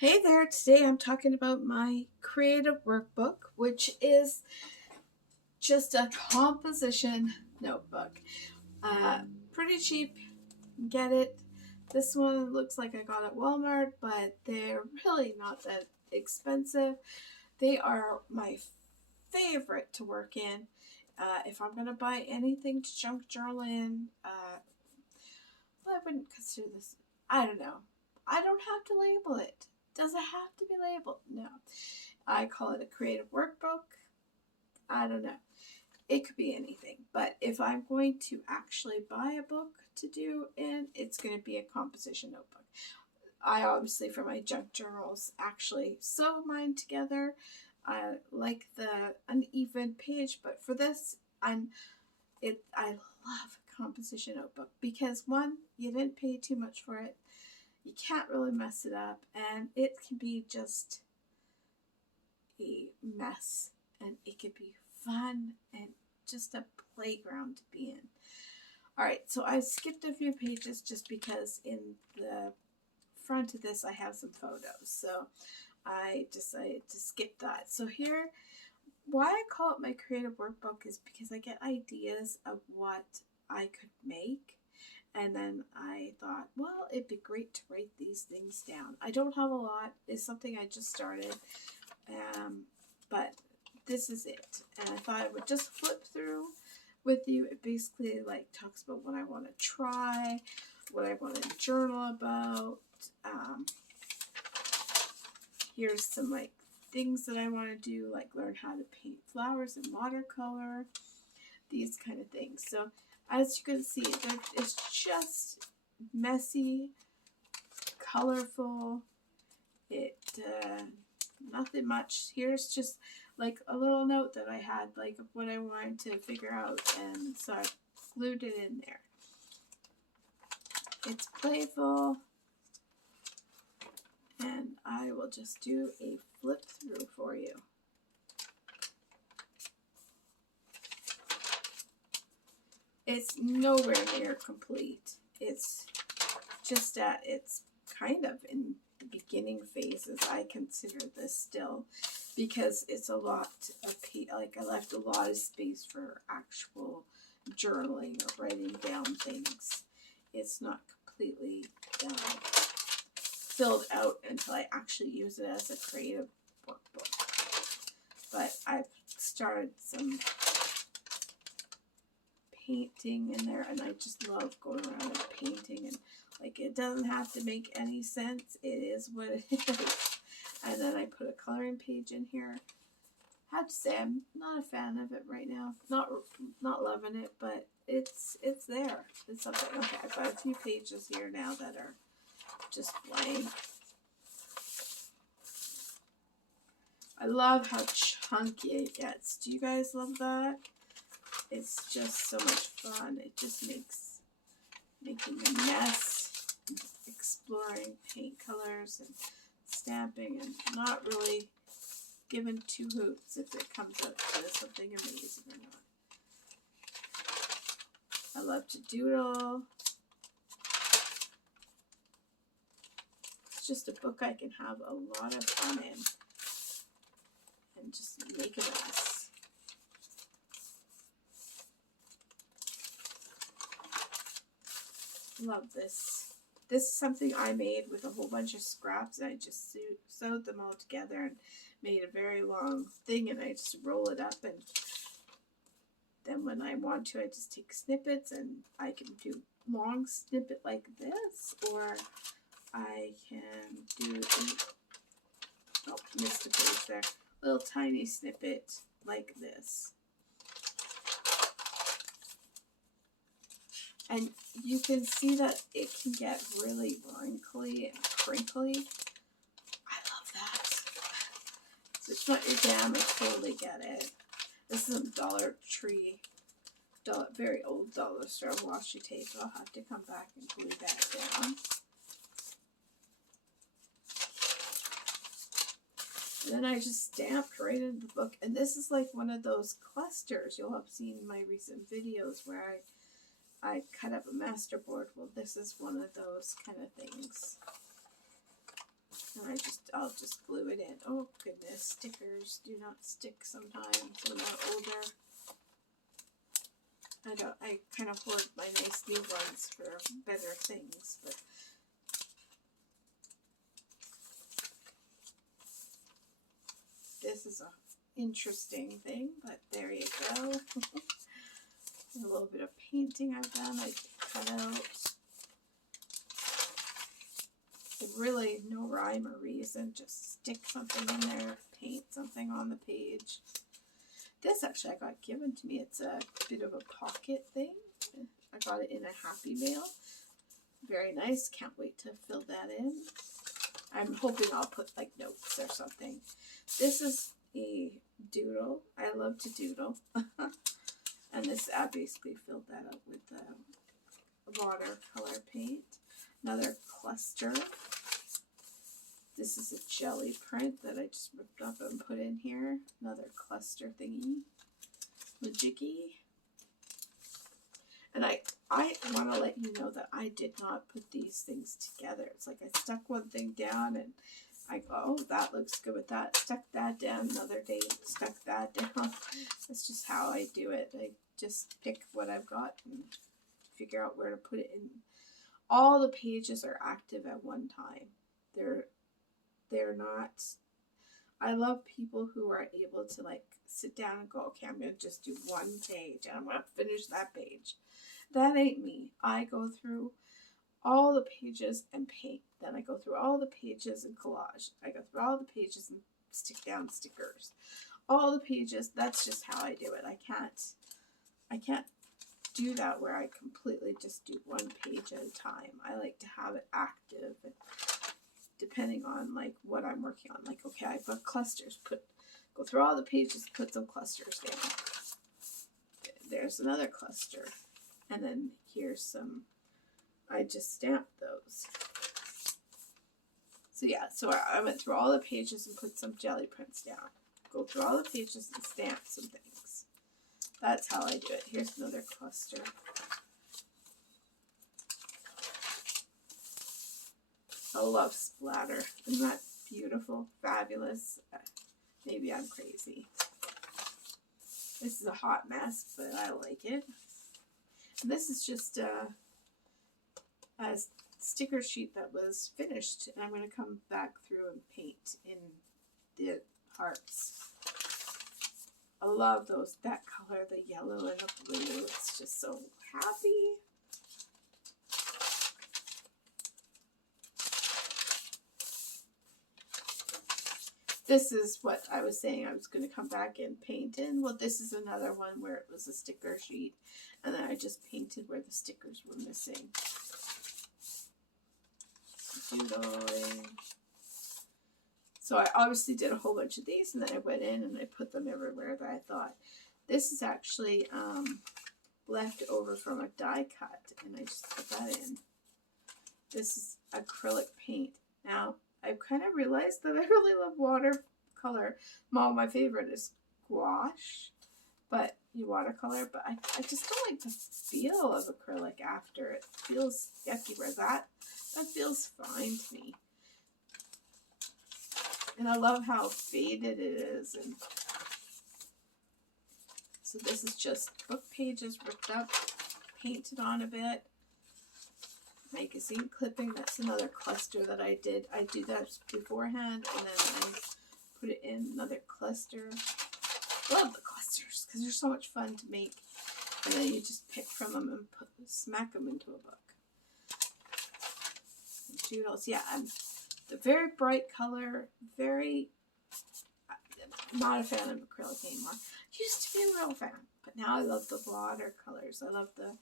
Hey there, today I'm talking about my creative workbook, which is just a composition notebook. Uh, Pretty cheap, get it. This one looks like I got at Walmart, but they're really not that expensive. They are my favorite to work in. If I'm going to buy anything to junk journal in, well, I wouldn't consider this, I don't know. I don't have to label it. Does it have to be labeled? No. I call it a creative workbook. I don't know. It could be anything. But if I'm going to actually buy a book to do in, it's going to be a composition notebook. I obviously, for my junk journals, actually sew mine together. I like the uneven page, but for this, I love a composition notebook because one, you didn't pay too much for it. You can't really mess it up, and it can be just a mess, and it could be fun and just a playground to be in. All right, so I skipped a few pages just because in the front of this I have some photos, so I decided to skip that. So here, why I call it my creative workbook is because I get ideas of what I could make. And then I thought, well, it'd be great to write these things down. I don't have a lot. It's something I just started. But this is it. And I thought I would just flip through with you. It basically talks about what I want to try, what I want to journal about. Here's some things that I want to do, like learn how to paint flowers in watercolor, these kind of things. So as you can see, it's just messy, colorful. Nothing much. Here's just a little note that I had, of what I wanted to figure out, and so I glued it in there. It's playful, and I will just do a flip through for you. It's nowhere near complete. It's just at its kind of in the beginning phases. I consider this still, because it's a lot of I left a lot of space for actual journaling or writing down things. It's not completely filled out until I actually use it as a creative workbook. But I've started some painting in there, and I just love going around and painting, and it doesn't have to make any sense. It is what it is. And then I put a coloring page in here. I have to say I'm not a fan of it right now. Not loving it, but it's there. It's something. Okay, I've got a few pages here now that are just blank. I love how chunky it gets. Do you guys love that? It's just so much fun. It just makes making a mess, exploring paint colors and stamping, and not really giving two hoots if it comes out to something amazing or not. I love to doodle. It's just a book I can have a lot of fun in and just make a mess. Love this. This is something I made with a whole bunch of scraps, and I just sewed them all together and made a very long thing, and I just roll it up, and then when I want to, I just take snippets, and I can do long snippet like this, or I can do missed a page there, little tiny snippet like this. And you can see that it can get really wrinkly and crinkly. I love that. So it's not your jam, I totally get it. This is a Dollar Tree, very old dollar store washi tape. I'll have to come back and glue that down. And then I just stamped right into the book. And this is like one of those clusters you'll have seen in my recent videos where I cut up a master board. Well, this is one of those kind of things. And I'll just glue it in. Oh goodness, stickers do not stick sometimes when they're older. I kind of hoard my nice new ones for better things, but this is a interesting thing, but there you go. A little bit of painting I've done. I cut out. Really no rhyme or reason, just stick something in there, paint something on the page. This actually I got given to me. It's a bit of a pocket thing. I got it in a Happy Mail. Very nice. Can't wait to fill that in. I'm hoping I'll put like notes or something. This is a doodle. I love to doodle. And this, I basically filled that up with watercolor paint. Another cluster. This is a jelly print that I just ripped up and put in here. Another cluster thingy. Majiggy. And I want to let you know that I did not put these things together. It's like I stuck one thing down and I go, oh, that looks good with that. Stuck that down another day, stuck that down. That's just how I do it. I just pick what I've got and figure out where to put it in. All the pages are active at one time. They're not, I love people who are able to like sit down and go, okay, I'm going to just do one page and I'm going to finish that page. That ain't me. I go through all the pages and paint. Then I go through all the pages and collage. I go through all the pages and stick down stickers. All the pages, that's just how I do it. I can't do that where I completely just do one page at a time. I like to have it active, and depending on like what I'm working on. Like, okay, I've got clusters. Go through all the pages, put some clusters down. There's another cluster. And then here's some, I just stamped those. So yeah, so I went through all the pages and put some jelly prints down. Go through all the pages and stamp some things. That's how I do it. Here's another cluster. I love splatter. Isn't that beautiful? Fabulous. Maybe I'm crazy. This is a hot mess, but I like it. And this is just a sticker sheet that was finished, and I'm going to come back through and paint in the hearts. I love that color, the yellow and the blue. It's just so happy. This is what I was saying I was going to come back and paint in. Well, this is another one where it was a sticker sheet, and then I just painted where the stickers were missing. Doodling. So I obviously did a whole bunch of these, and then I went in and I put them everywhere that I thought. This is actually left over from a die cut, and I just put that in. This is acrylic paint. Now, I've kind of realized that I really love watercolor. Well, my favorite is gouache, but watercolor. But I just don't like the feel of acrylic after. It feels yucky, where that feels fine to me. And I love how faded it is. And so this is just book pages ripped up, painted on a bit. Magazine clipping, that's another cluster that I did. I do that beforehand, and then I put it in another cluster. Love the clusters because they're so much fun to make. And then you just pick from them and smack them into a book. And doodles, yeah, the very bright color, not a fan of acrylic anymore. Used to be a real fan, but now I love the watercolors. I love the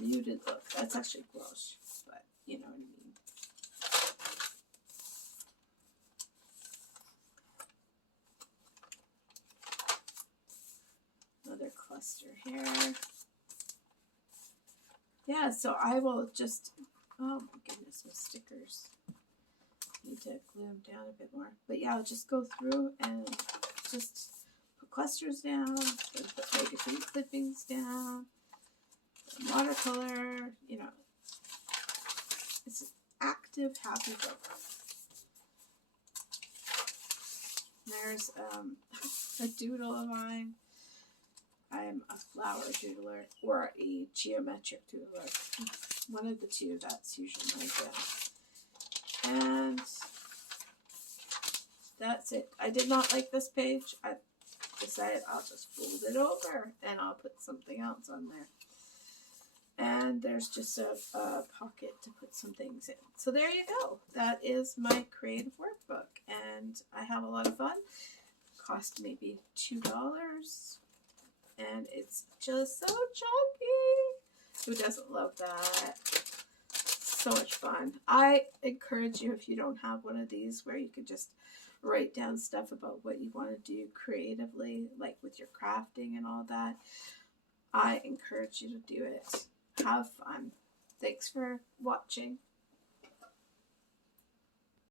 muted look. That's actually gouache, but you know what I mean. Another cluster here. Yeah, so I will just, oh my goodness, with stickers. Need to glue them down a bit more. But yeah, I'll just go through and just put clusters down, put magazine clippings down, watercolor, you know. It's an active, happy book. there's a doodle of mine. I'm a flower doodler or a geometric doodler. One of the two, that's usually my deal. And that's it. I did not like this page. I decided I'll just fold it over and I'll put something else on there. And there's just a pocket to put some things in. So there you go. That is my creative workbook. And I have a lot of fun. Cost maybe $2. And it's just so chunky. Who doesn't love that? So much fun. I encourage you, if you don't have one of these where you could just write down stuff about what you want to do creatively, like with your crafting and all that, I encourage you to do it. Have fun. Thanks for watching.